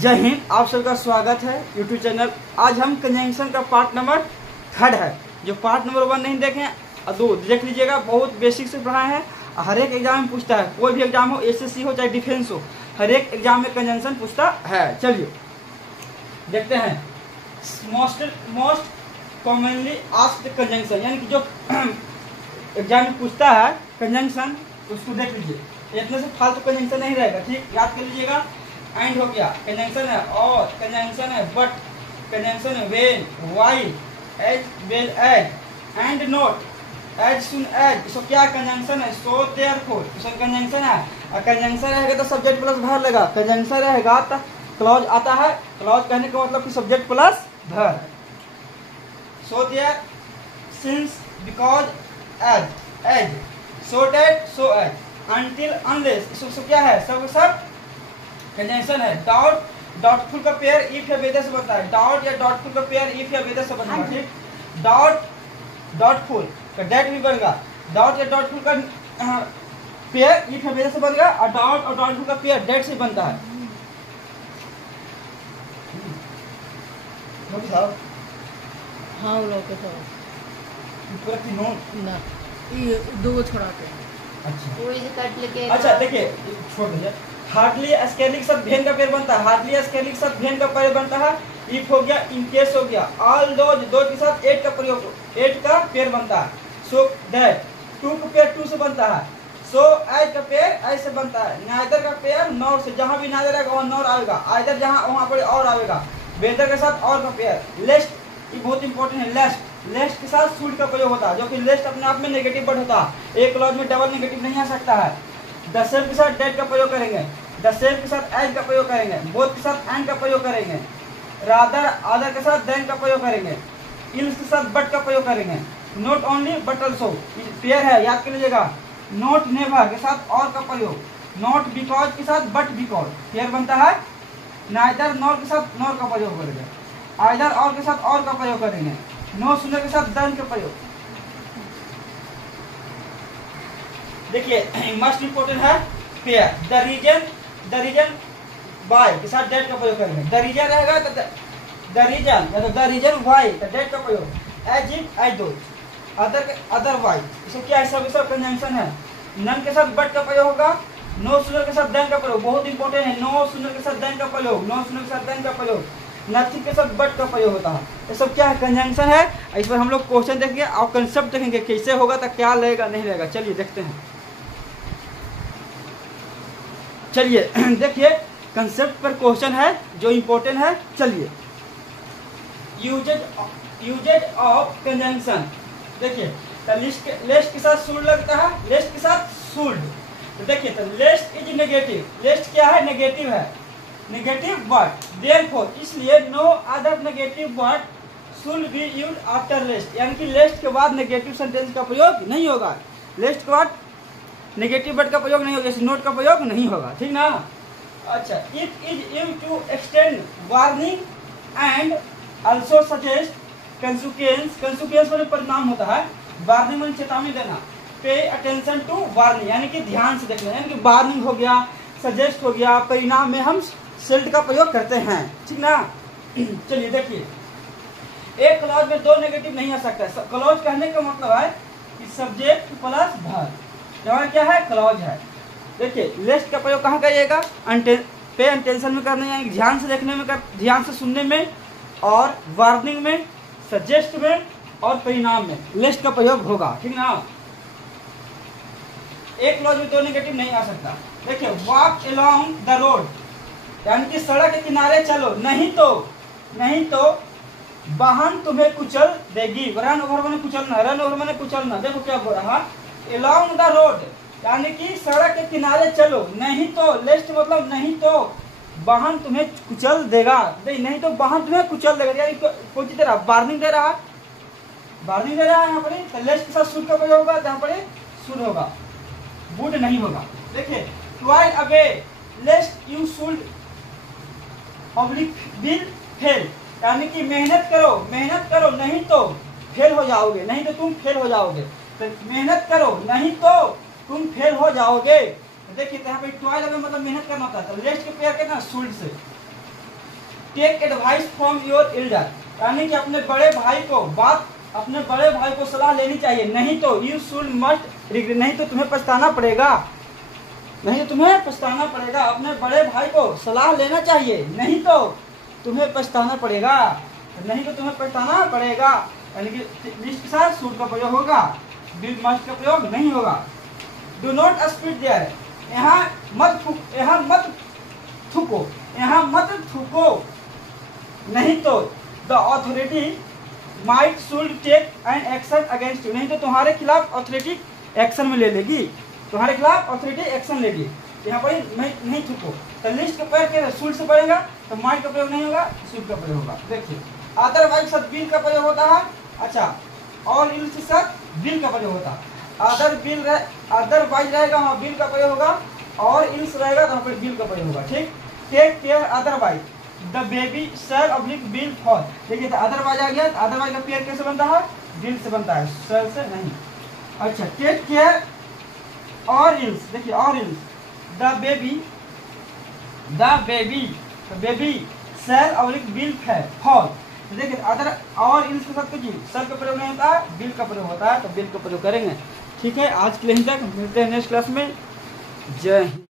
जय हिंद, आप सबका स्वागत है यूट्यूब चैनल। आज हम कंजंक्शन का पार्ट नंबर 3 है। जो पार्ट नंबर 1 नहीं देखे और 2 देख लीजिएगा। बहुत बेसिक से पढ़ा है। हर एक एग्जाम में पूछता है, कोई भी एग्जाम हो, एसएससी हो चाहे डिफेंस हो, हर एक एग्जाम में कंजंक्शन पूछता है। चलिए देखते हैं। मोस्ट कॉमनली आस्क्ड कंजंक्शन, यानी कि जो एग्जाम में पूछता है कंजंक्शन, उसको देख लीजिए। इतने से फालतू कंजंक्शन नहीं रहेगा, ठीक, याद कर लीजिएगा। एंड हो गया, कंजंक्शन है और, कंजंक्शन है बट, कंजंक्शन है when, while, as well as, and not, as soon as. इसको क्या कंजंक्शन है? सो देयरफॉर, इसको कंजंक्शन है। और कंजंक्शन रहेगा तो सब्जेक्ट प्लस वर्ब लगा। कंजंक्शन रहेगा तो क्लॉज आता है। क्लॉज कहने का मतलब कि subject plus verb. So there, since, because, as, as, so that, so as, until, unless. इसको क्या है? सब कंजंक्शन है। डॉटफुल का पेयर इफ या वेदर से बनता है। डॉट या डॉटफुल का पेयर इफ या वेदर से बनता है, ठीक। डॉटफुल का डेट भी बनेगा। डॉट या डॉटफुल का पेयर इफ या वेदर से बनेगा, और डॉट और डॉटफुल का पेयर डेट से बनता है। हाँ लोग ना ये दो छोड़ाते हैं। अच्छा देखिए, छोड़ दीजिए। हार्डली स्केलिंग के साथ भेन का पेयर बनता है। हार्डली स्केलिंग के साथ भेन का पेयर बनता है। इफ हो गया, इन केस हो गया। ऑल दो के साथ एट का प्रयोग, एट का पेयर बनता है। सो दैट, टू का पेयर टू से बनता है। सो एज का पेयर एज से बनता है। नाइदर का पेयर नॉर से, जहां भी नाइदर आएगा वहां नॉर आएगा। आइदर जहां वहां पर और आएगा। वेदर के साथ और का पेयर। लेस्ट, ये बहुत इंपॉर्टेंट है। लेस्ट, लेस्ट के साथ शुड का प्रयोग होता है, जो कि लेस्ट अपने आप में नेगेटिव वर्ड होता है। एक क्लॉज में डबल नेगेटिव नहीं आ सकता है। द सेम के साथ डेट का प्रयोग करेंगे। द सेम के साथ एज का प्रयोग करेंगे। बोथ के साथ एंड का प्रयोग करेंगे। रादर, आदर के साथ देन का प्रयोग करेंगे। इल्स के साथ बट का प्रयोग करेंगे। Not only but also pair है, याद कर लीजिएगा। नॉट नेवर के साथ और का प्रयोग। नॉट बिकॉज के साथ बट बिकॉज पेयर बनता है। नाइदर नॉर के साथ नॉर का प्रयोग करेंगे। आइदर और के साथ और का प्रयोग करेंगे। नो सुनर के साथ देन का प्रयोग। देखिए मस्ट इंपोर्टेंट है पेयर। द रीजन वाई के साथ डेट का प्रयोग करेंगे। द रीजन रहेगा तो द रीजन या तो द रीजन वाई तो डेट का प्रयोग। एज इट, एज दो, अदरवाइज। इसको क्या है? सब कंजंक्शन है। नन के साथ बट का प्रयोग होगा। नो सुनर के साथ देन का प्रयोग, बहुत इंपॉर्टेंट है। नो सुनर के साथ देन का प्रयोग, नो सुनर के साथ देन का प्रयोग। नथिंग के साथ बट का प्रयोग होता है। ये सब क्या है? कंजंक्शन है। इस पर हम लोग क्वेश्चन देखेंगे और कंसेप्ट देखेंगे कैसे होगा तो क्या लगेगा नहीं लगेगा। चलिए देखते हैं। चलिए देखिए, कंसेप्ट पर क्वेश्चन है जो इंपॉर्टेंट है। चलिए, यूजेज ऑफ कंजंक्शन। देखिए तो लेस्ट के साथ शुड लगता है। लेस्ट के साथ शुड, तो देखिए तो लेस्ट इज नेगेटिव। लेस्ट क्या है? नेगेटिव है, नेगेटिव वर्ड। देयरफॉर, इसलिए no other negative word should be used after least, यानी कि लेस्ट के बाद नेगेटिव सेंटेंस का प्रयोग नहीं होगा। लेस्ट के बाद नेगेटिव वर्ड का प्रयोग नहीं होगा, जैसे नोट का प्रयोग नहीं होगा, ठीक ना। अच्छा, it is used to extend warning and also suggest consequence. Consequence वाले परिणाम होता है। वार्निंग में चेतावनी देना। पे अटेंशन टू वार्निंग, यानी कि ध्यान से देखना, यानी कि वार्निंग हो गया, सजेस्ट हो गया, परिणाम में हम सेल्ट का प्रयोग करते हैं, ठीक ना। चलिए देखिए, एक क्लॉज में दो नेगेटिव नहीं आ सकता। क्लॉज कहने का मतलब है कि सब्जेक्ट प्लस वर्ब, जहाँ क्या है? क्लॉज है। देखिए लेस्ट का प्रयोग कहाँ करिएगा? पे अटेंशन में करना, यानी ध्यान से देखने में, ध्यान से सुनने में, और वार्निंग में, सजेस्ट में और परिणाम में लेस्ट का प्रयोग होगा, ठीक ना। एक क्लॉज में दो नेगेटिव नहीं आ सकता। देखिए वॉक अलोंग द रोड, यानी कि सड़क के किनारे चलो, नहीं तो वाहन तुम्हें कुचल देगी। रन ओवर मैंने कुचलना, रन ओवर मैंने कुचलना। देखो क्या बोल रहा है, अलोंग द रोड, यानी कि सड़क के किनारे चलो, नहीं तो, लेस्ट मतलब नहीं तो वाहन तुम्हें कुचल देगा। नहीं तो वाहन तुम्हें कुचल देगा, यानी कौन सी तरह? वार्निंग दे रहा है, वार्निंग दे रहा है यहाँ पर। तो लेस्ट के साथ शुड का प्रयोग होगा, जहाँ पर शुड होगा, वुड नहीं होगा। देखिए toil away लेस्ट you should will fail, यानी कि मेहनत करो नहीं तो फेल हो जाओगे, नहीं तो तुम फेल हो जाओगे। तो मेहनत करो नहीं तो तुम फेल हो जाओगे। देखिए यहाँ पे टॉयल अवे मतलब मेहनत करना होता है। तो लेस्ट के पेयर के ना शुड से, take advice from your elder, यानी कि अपने बड़े भाई को सलाह लेनी चाहिए, नहीं तो यू शुड मस्ट रिग्रेट, नहीं तो तुम्हें पछताना पड़ेगा, अपने बड़े भाई को सलाह लेना चाहिए, नहीं तो तुम्हें पछताना पड़ेगा, यानी कि लिस्ट के साथ शुड का प्रयोग होगा, विल मस्ट का प्रयोग नहीं होगा। डू नॉट स्पीड देयर, यहाँ मत थूको, नहीं तो the authority might should take an action against you, नहीं तो तुम्हारे खिलाफ अथॉरिटी एक्शन में ले लेगी, यहाँ पर नहीं थूको। तो लिस्ट का प्रयोग के शुड से पड़ेगा तो माइट का प्रयोग नहीं होगा, शुड का प्रयोग होगा। देखिए अदरवाइज के साथ बिल का प्रयोग होता है, अच्छा, और इल्स के साथ बिल का प्रयोग होता है। अदरवाइज रहेगा वहाँ बिल का प्रयोग होगा, और इल्स रहेगा तो वहाँ पर बिल का प्रयोग होगा। ठीक, take care otherwise the baby shall oblique bill for, देखिए अदरवाइज आ गया, अदरवाइज का पेयर कैसे बनता है, बिल से बनता है, शैल से नहीं। अच्छा, टेक केयर और इल्स, देखिए or else the baby shall oblique bill for, देखिए अदर और इल्स के साथ कुछ शैल का प्रयोग नहीं होता है, बिल का प्रयोग होता है, तो बिल का प्रयोग करेंगे। ठीक है, आज के लिए यहीं तक, मिलते हैं नेक्स्ट क्लास में। जय हिंद।